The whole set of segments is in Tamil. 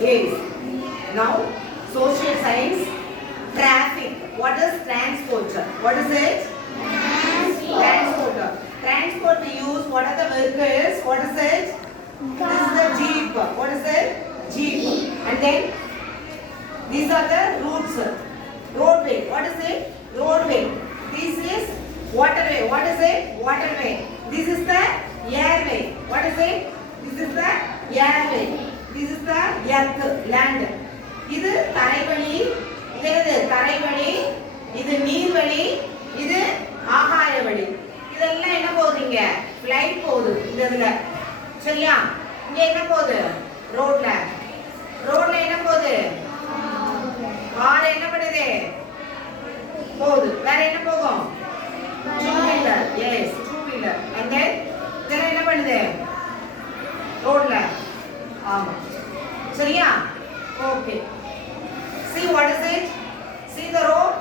Yes. Now, social science, traffic. What is transport? What is it? Transport. Transport we use. What are the vehicles? What is it? This is the jeep. What is it? Jeep. And then these are the routes. Roadway. What is it? Roadway. This is waterway. What is it? Waterway. This is the airway. What is it? This is the airway. This is the earth, land. இது தரைவழி, இது தரைவழி, இது நீர்வழி, இது ஆகாய வழி. இதெல்லாம் என்ன போகுதுங்க? ஃளைட் போகுது இந்த இதுல. சரியா? இங்க என்ன போகுது? ரோட்ல. ரோட்ல என்ன போகுது? கார் என்ன பண்ணுது? போகுது. வேற என்ன போகும்? Two wheeler. Yes, two wheeler. and then இதெல்லாம் என்ன பண்ணுது? ரோட்ல. ஆமா. சரியா? Okay. See what is it? See the road?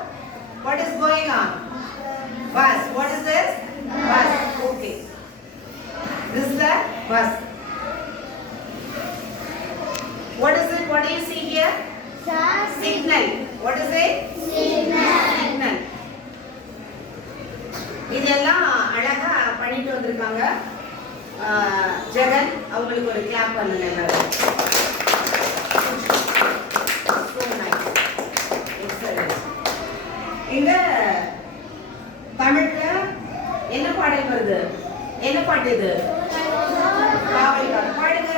What is going on? Bus. What is this? Bus. Okay. This is the bus. What is it? What do you see here? Signal. What is it? Signal. இதெல்லாம் அழகா பண்ணிட்டு வந்திருக்காங்க. ஜெகன் அவங்களுக்கு ஒரு கிளாப் பண்ணுங்க எல்லாரும். இங்க தமிழ்ல என்ன பாடல் வருது? என்ன பாட்டு இது? காவல் காடு. பாடுங்க.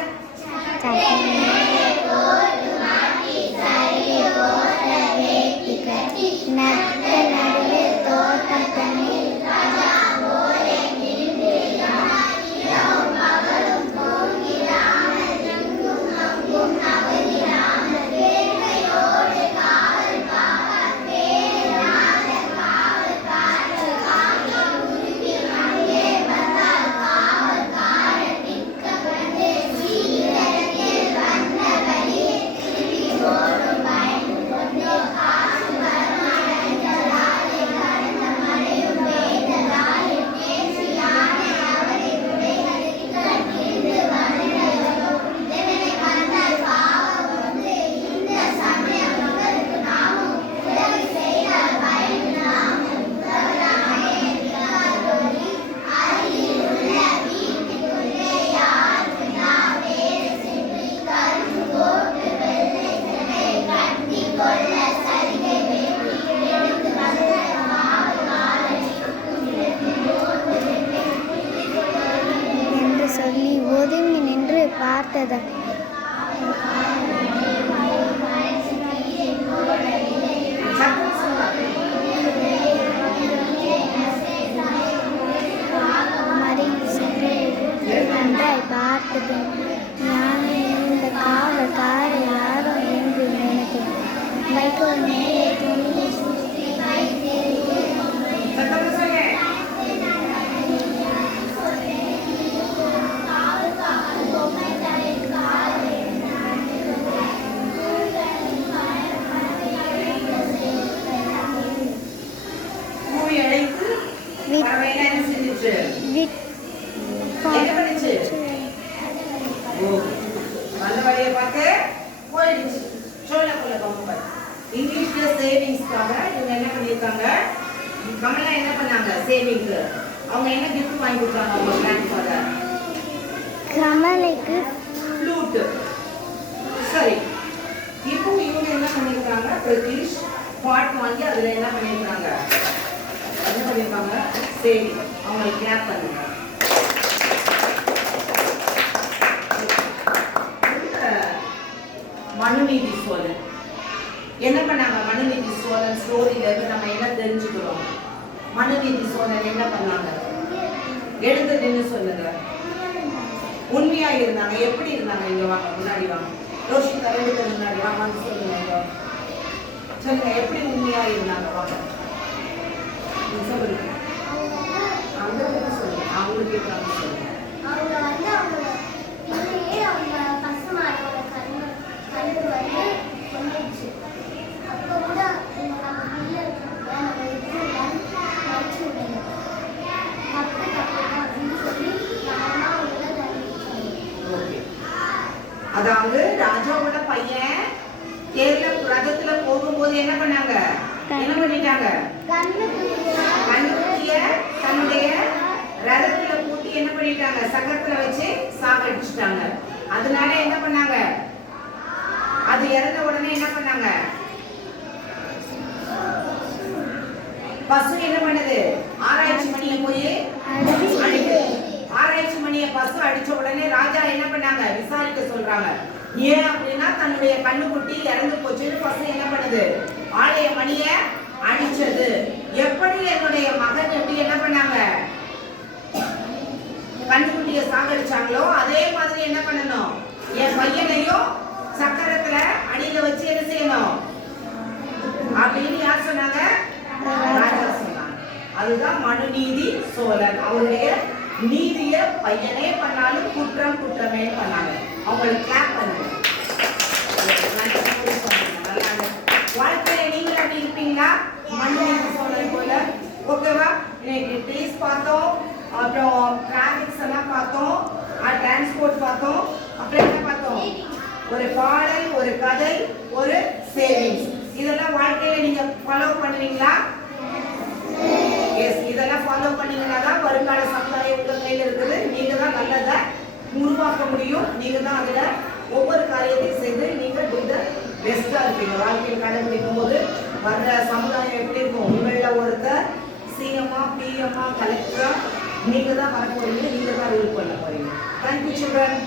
ஒதுங்கி நின்று பார்த்ததன் நன்றாய் பார்த்தது நான் இந்த காவல்கார யாரோ என்று நினைத்தேன். வைகோ மேலே துணி சுற்றி இங்கிலீஷ்ல சேவிங்ஸ்க்காக இவங்க என்ன பண்ணிருக்காங்க? கமலா என்ன பண்ணாங்க? சேவிங்ஸ். அவங்க என்ன கிஃப்ட் வாங்கி கொடுத்தாங்க அவங்க கிராண்ட்ஃபாதர்? கமலைக்கு ஃப்ளூட். சரி, இப்போ இவங்க என்ன பண்ணிருக்காங்க? பிரிட்டிஷ் பாட் வாங்கி அதுல என்ன பண்ணிருக்காங்க? என்ன பண்ணிருக்காங்க? சேவிங். அவங்களுக்கு கிளாப் பண்ணுங்க. மனுநீதி சோழன் என்ன பண்ணாங்க? மனுநீதி சோழன் ஸ்டோரியில இருந்து நம்ம என்ன தெரிஞ்சுக்கிறோம்? மனுநீதி சோழன் என்ன பண்ணாங்க? எழுந்து நின்று சொல்லுங்க. உண்மையா இருந்தாங்க. எப்படி இருந்தாங்க? இங்க வாங்க, முன்னாடி வாங்க. ரோஷிதா ரெண்டு பேர் முன்னாடி வாங்க, சொல்லுங்க. சொல்லுங்க, எப்படி உண்மையா இருந்தாங்க? வாங்க சொல்லுங்க. அவங்க சொல்லுங்க. அவங்களுக்கு இருக்காங்க சொல்லுங்க. அவங்க வந்து அவங்க பசுமாரோட கண்ணு வந்து கொண்டுச்சு. அப்போ கூட நம்ம இது வச்சு விடணும். தப்பு அப்படின்னு சொல்லி அதாவது ராஜாவோட பையன் தேர்ல ரதத்துல போகும்போது என்ன பண்ணாங்க? என்ன பண்ணிட்டாங்க? கண்ணுக்குட்டிய தன்னுடைய ரதத்துல பூட்டி என்ன பண்ணிட்டாங்க? சக்கரத்துல வச்சு சாகடிச்சுட்டாங்க. அதனால என்ன பண்ணாங்க? அது இறந்த உடனே என்ன பண்ணாங்க? பசு என்ன பண்ணுது? ஆராய்ச்சி மணியை போய் அடிக்குது. ஆராய்ச்சி மணியை பசு அடிச்ச உடனே ராஜா என்ன பண்ணாங்க? விசாரிக்க சொல்றாங்க. ஏன் அப்படின்னா தன்னுடைய கண்ணுக்குட்டி இறந்து போச்சுன்னு பசு என்ன பண்ணுது? ஆலய மணிய அடிச்சது. எப்படி என்னுடைய மகன் எப்படி என்ன பண்ணாங்க? கண்ணுக்குட்டிய சாகடிச்சாங்களோ அதே மாதிரி என்ன பண்ணணும்? என் பையனையும் சக்கரத்துல அடியில வச்சு என்ன செய்யணும் அப்படின்னு யார் சொன்னாங்க? ராஜா சொன்னாங்க. அதுதான் மனுநீதி சோழன். அவருடைய நீதிய பையனே பண்ணாலும் குற்றம் குற்றமே பண்ணாங்க. அவங்களுக்கு கிளாப் பண்ணுங்க. வாழ்க்கையில நீங்க அப்படி இருப்பீங்களா? மனுநீதி சோழன் போல. ஓகேவா? இன்னைக்கு டீஸ் பார்த்தோம், அப்புறம் டிராபிக்ஸ் எல்லாம் பார்த்தோம், டிரான்ஸ்போர்ட் பார்த்தோம், அப்புறம் என்ன பார்த்தோம்? ஒரு பாடல், ஒரு கதை, ஒரு சேவிங்ஸ். இதெல்லாம் வாழ்க்கையில நீங்க ஃபாலோ பண்ணுவீங்களா? எஸ், இதெல்லாம் ஃபாலோ பண்ணீங்கன்னா தான் வருங்கால சமுதாயம் உங்க கையில் இருக்குது. நீங்க தான் நல்லதை உருவாக்க முடியும். நீங்க தான் அதுல ஒவ்வொரு காரியத்தையும் செய்து நீங்க பெஸ்டா இருப்பீங்க. வாழ்க்கையில் கடைபிடிக்கும் போது வர்ற சமுதாயம் எப்படி இருக்கும்? உங்கள ஒருத்தர் சிஎம்மா, பிஎம்மா, கலெக்டரா நீங்க தான் வர போறீங்க. நீங்க தான் ரூல் பண்ண போறீங்க. Thank you children.